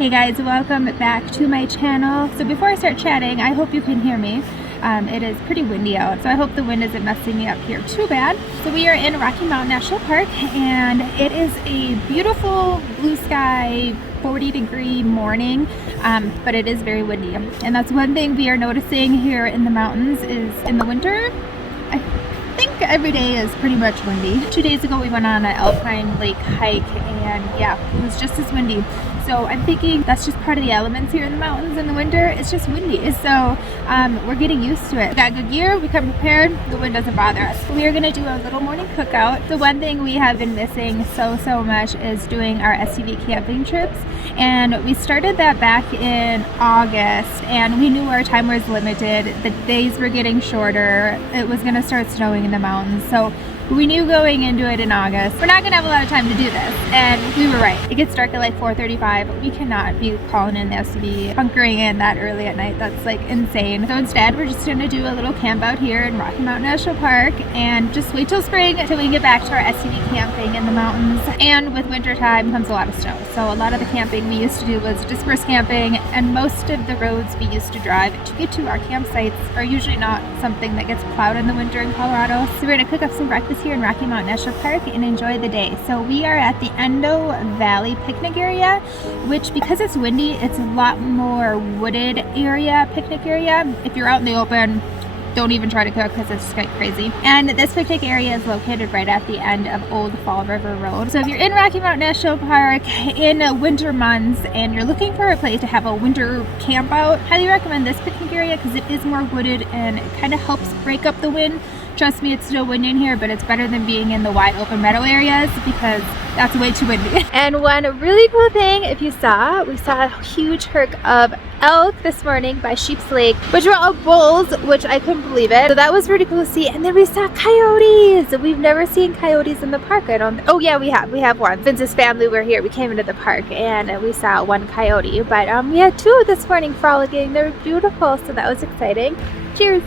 Hey guys, welcome back to my channel. So before I start chatting, I hope you can hear me. It is pretty windy out, so I hope the wind isn't messing me up here too bad. So we are in Rocky Mountain National Park, and it is a beautiful blue sky 40-degree morning, but it is very windy. And that's one thing we are noticing here in the mountains is in the winter, I think every day is pretty much windy. 2 days ago we went on an alpine lake hike, and yeah, it was just as windy. So I'm thinking that's just part of the elements here in the mountains in the winter. It's just windy. So we're getting used to it. We got good gear, we come prepared, the wind doesn't bother us. We are gonna do a little morning cookout. The one thing we have been missing so much is doing our SUV camping trips. And we started that back in August, and we knew our time was limited. The days were getting shorter. It was gonna start snowing in the mountains. So we knew going into it in August, we're not gonna have a lot of time to do this, and we were right. It gets dark at like 4:35. We cannot be calling in the SUV, bunkering in that early at night. That's like insane. So instead, we're just gonna do a little camp out here in Rocky Mountain National Park and just wait till spring until we can get back to our SUV camping in the mountains. And with winter time comes a lot of snow. So a lot of the camping we used to do was dispersed camping, and most of the roads we used to drive to get to our campsites are usually not something that gets plowed in the winter in Colorado. So we're gonna cook up some breakfast here in Rocky Mountain National Park and enjoy the day. So we are at the Endo Valley picnic area, which because it's windy, it's a lot more wooded area, picnic area. If you're out in the open, don't even try to cook because it's quite crazy. And this picnic area is located right at the end of Old Fall River Road. So if you're in Rocky Mountain National Park in winter months and you're looking for a place to have a winter camp out, highly recommend this picnic area because it is more wooded and it kind of helps break up the wind. Trust me, it's still windy in here, but it's better than being in the wide open meadow areas because that's way too windy. And one really cool thing, if you saw, we saw a huge herd of elk this morning by Sheep's Lake, which were all bulls, which I couldn't believe it. So that was pretty cool to see. And then we saw coyotes. We've never seen coyotes in the park, I don't think. Oh yeah, we have one. Since his family were here, we came into the park and we saw one coyote. But we had two this morning frolicking. They were beautiful, so that was exciting. Cheers.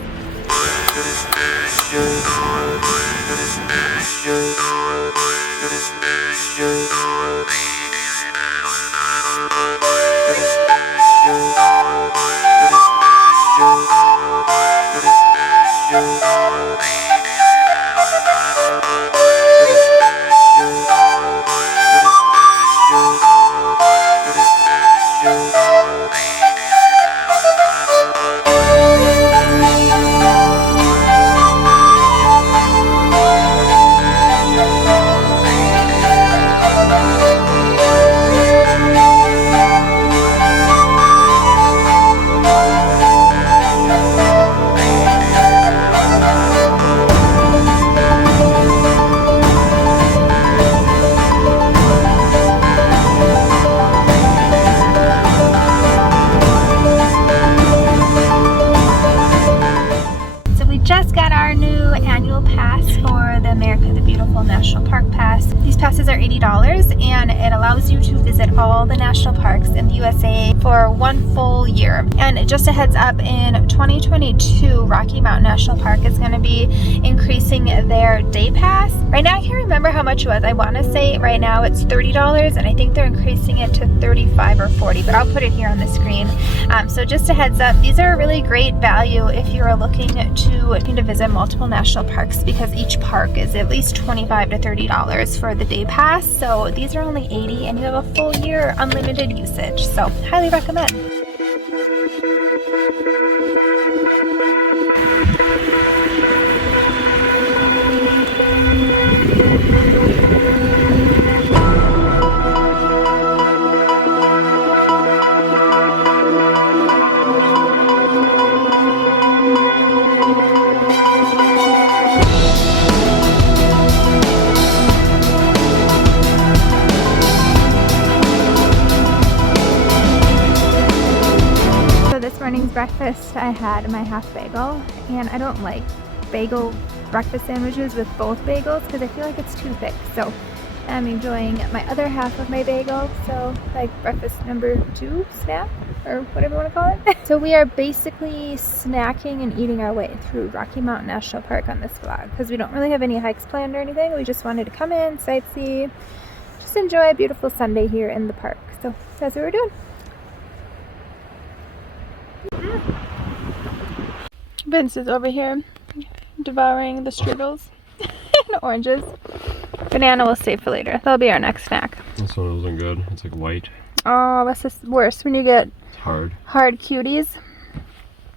National Park Pass. These passes are $80 and it allows you to visit all the national parks in the USA for 1 full year. And just a heads up, in 2022, Rocky Mountain National Park is going to be increasing their day pass. Right now, I can't remember how much it was. I want to say right now it's $30 and I think they're increasing it to $35 or $40, but I'll put it here on the screen. So just a heads up, these are a really great value if you're looking to visit multiple national parks because each park is at least $25 to $30 for the day pass. So these are only $80 and you have a full year unlimited usage. So highly recommend. Breakfast, I had my half bagel, and I don't like bagel breakfast sandwiches with both bagels because I feel like it's too thick. So I'm enjoying my other half of my bagel, so like breakfast number 2 snack or whatever you want to call it. So we are basically snacking and eating our way through Rocky Mountain National Park on this vlog because we don't really have any hikes planned or anything. We just wanted to come in, sightsee, just enjoy a beautiful Sunday here in the park. So that's what we're doing. Vince is over here devouring the strudels and oranges. Banana will save for later. That'll be our next snack. This one wasn't good. It's like white. Oh, that's just worse when you get It's hard. hard cuties.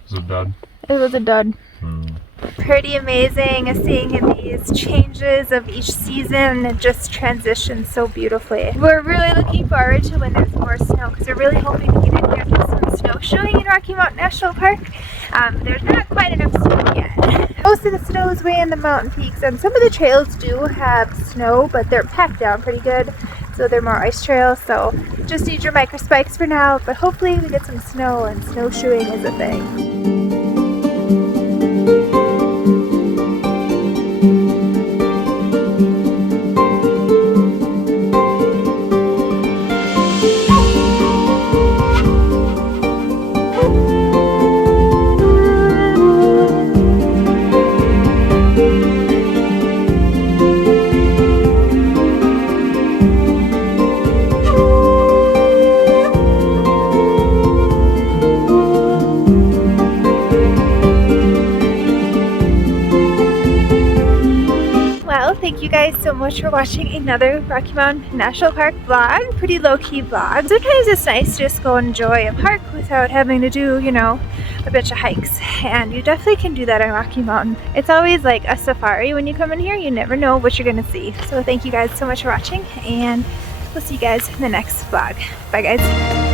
Is it dud? It was a dud. Mm. Pretty amazing seeing these changes of each season. It just transitions so beautifully. We're really looking forward to when there's more snow because we're really hoping to get in here and do some snowshoeing in Rocky Mountain National Park. There's not quite enough snow yet. Most of the snow is way in the mountain peaks, and some of the trails do have snow, but they're packed down pretty good, so they're more ice trails. So just need your micro spikes for now, but hopefully we get some snow and snowshoeing is a thing. Thank you guys so much for watching another Rocky Mountain National Park vlog. Pretty low-key vlog. Sometimes it's nice to just go and enjoy a park without having to do, you know, a bunch of hikes. And you definitely can do that in Rocky Mountain. It's always like a safari when you come in here. You never know what you're gonna see. So thank you guys so much for watching, and we'll see you guys in the next vlog. Bye guys.